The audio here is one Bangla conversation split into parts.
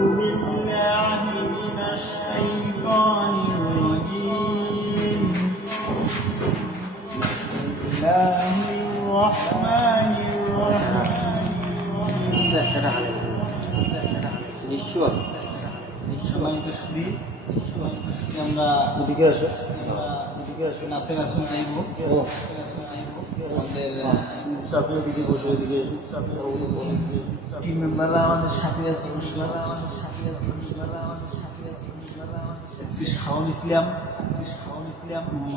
بالله من الشيطان الرجيم بسم الله الرحمن الرحيم নিশ্চয় সম্মানিত সুধী আজকে আমরা এদিকে আসো নাতে গাছন যাইব আমাদের চাপিয়ে দিকে বসে এদিকে টিম মেম্বাররা আমাদের সাথে আছে শাওন ইসলাম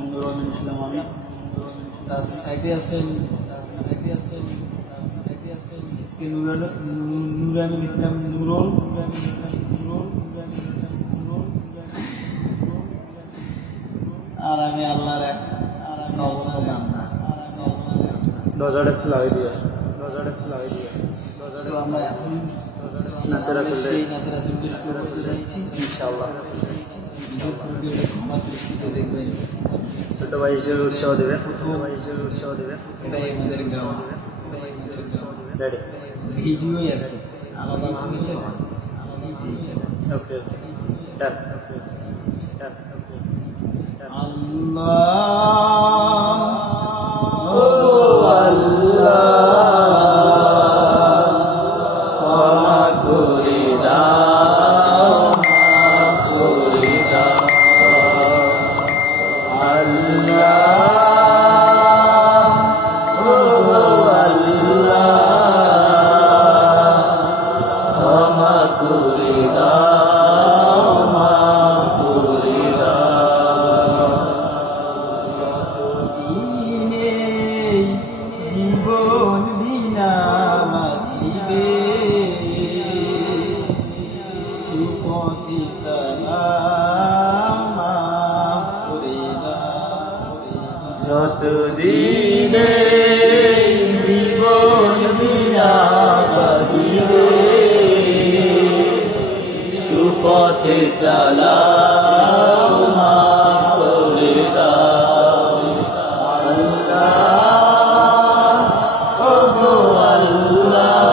নুরুল ইসলাম আমি তার সাইডে আছেন এসকে নুরানুল ইসলাম নুরুল আর আমি আল্লাহর এক নবম বান্দা দরজাটা একটু লাগিয়ে দিয়ে আসো তো আমরা এখন নাতের আসলে সেই নাতের আসলে শুরু করতে যাচ্ছি ইনশাআল্লাহ ক্ষমার দৃষ্টিতে দেখবেন ছোট ভাই হিসেবে উৎসাহ দেবেন এটাই আমাদের গাওয়া রেডি ভিডিওই আর কি আলাদা ভিডিও ওকে ডান জীবন বিনা বাসিবে সুপতি চালা করে যতদিনে জীবন বিনা বাসিবে সুপথে চালাও মাফ করে দাও আল্লাহ ওগো আল্লাহ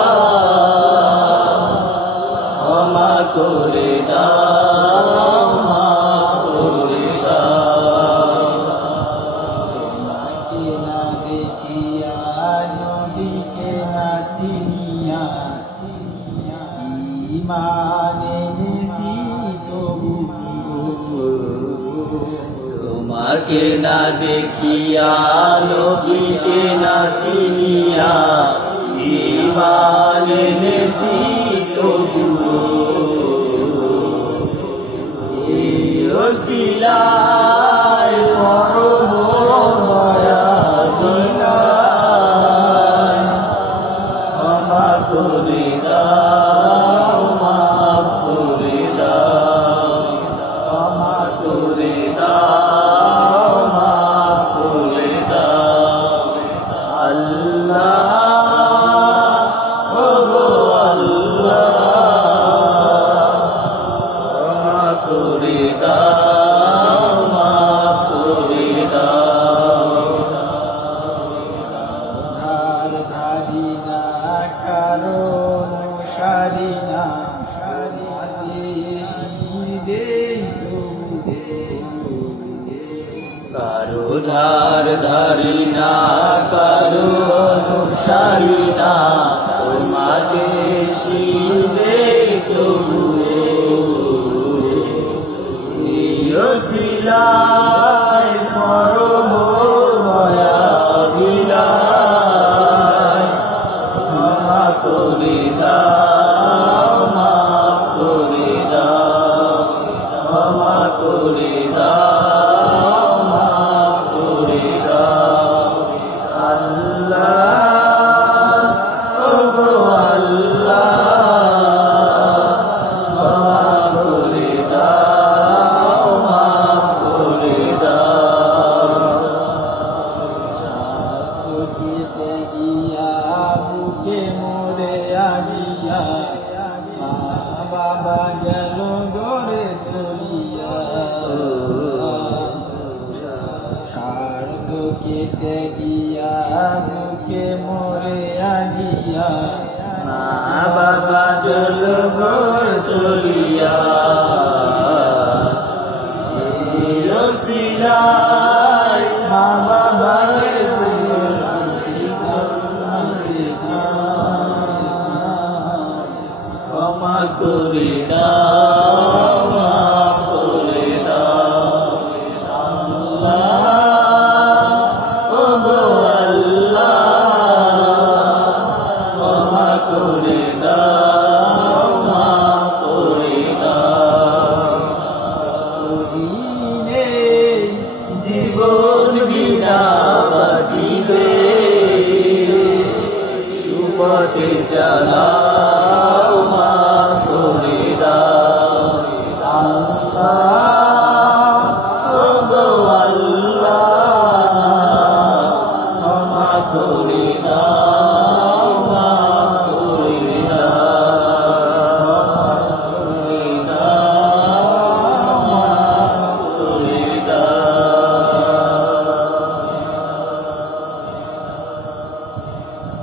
ক্ষমা করে দাও মাফ করে দাও তোমাকে না দেখিয়া নবীকে না চিনিয়া ঈমান এনেছি তবু তোমাকে না দেখিয়া নবীকে না চিনিয়া ঈমান এনেছি তবু শিলায় পরম দয়া বিনায় ক্ষমা করে দাও মাফ করে দাও ক্ষমা করে দাও মাফ করে দাও আল্লাহ ওগো আল্লাহ ক্ষমা করে দাও মাফ করে দাও ধার ধারি না কারণ সারি না কারো ধার ধারি না কারো অনুসারী না তোমাকে শিবে তবু শিলায় পরম দয়া বিলায় ক্ষমা করে দাও মাফ করে দাও ক্ষমা করে দাও মাফ করে দাও আল্লাহ ওগো আল্লাহ ক্ষমা করে দাও মাফ করে দাও সাথীতে গিয়া বুকে মোরে আগিয়া করে দাও, মাফ করে দাও। আল্লাহ ওগো আল্লাহ, ক্ষমা করে দাও, মাফ করে দাও। দিনে জীবন বিনা বাজিবে, সুপথে চালা